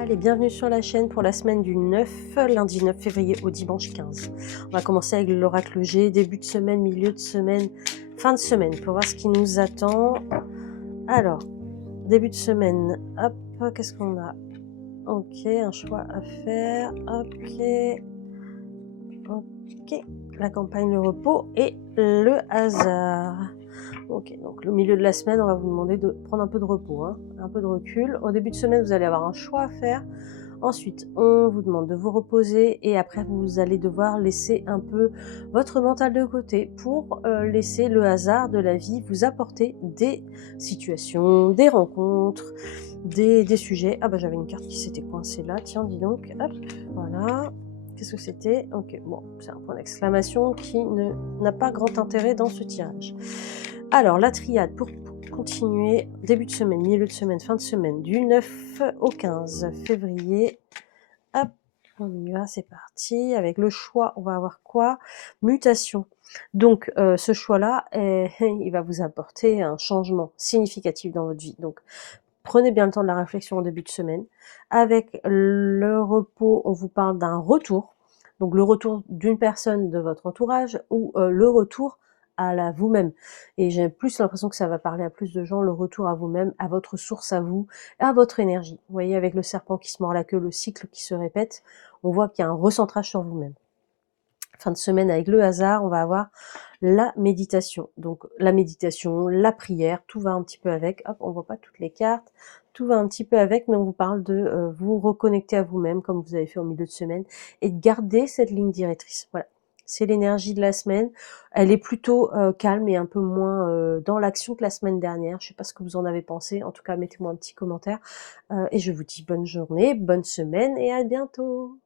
Allez, bienvenue sur la chaîne pour la semaine du 9, lundi 9 février au dimanche 15. On va commencer avec l'oracle G, début de semaine, milieu de semaine, fin de semaine, pour voir ce qui nous attend. Alors, début de semaine, hop, qu'est-ce qu'on a? Ok, un choix à faire, ok, ok, la campagne, le repos et le hasard. Ok, donc le milieu de la semaine, on va vous demander de prendre un peu de repos, hein, un peu de recul. Au début de semaine, vous allez avoir un choix à faire. Ensuite, on vous demande de vous reposer et après, vous allez devoir laisser un peu votre mental de côté pour laisser le hasard de la vie vous apporter des situations, des rencontres, des sujets. Ah bah j'avais une carte qui s'était coincée là, tiens, dis donc, hop, voilà. Qu'est-ce que c'était? Ok, bon, c'est un point d'exclamation qui n'a pas grand intérêt dans ce tirage. Alors, la triade, pour continuer, début de semaine, milieu de semaine, fin de semaine, du 9 au 15 février. Hop, on y va, c'est parti. Avec le choix, on va avoir quoi? Mutation. Donc, ce choix-là, il va vous apporter un changement significatif dans votre vie. Donc, prenez bien le temps de la réflexion au début de semaine. Avec le repos, on vous parle d'un retour. Donc le retour d'une personne de votre entourage ou le retour à la vous-même. Et j'ai plus l'impression que ça va parler à plus de gens, le retour à vous-même, à votre source à vous, à votre énergie. Vous voyez, avec le serpent qui se mord la queue, le cycle qui se répète, on voit qu'il y a un recentrage sur vous-même. Fin de semaine avec le hasard, on va avoir la méditation. Donc la méditation, la prière, tout va un petit peu avec. Hop, on voit pas toutes les cartes, tout va un petit peu avec, mais on vous parle de vous reconnecter à vous-même, comme vous avez fait au milieu de semaine, et de garder cette ligne directrice. Voilà. C'est l'énergie de la semaine. Elle est plutôt calme et un peu moins dans l'action que la semaine dernière. Je sais pas ce que vous en avez pensé. En tout cas, mettez-moi un petit commentaire. Et je vous dis bonne journée, bonne semaine et à bientôt.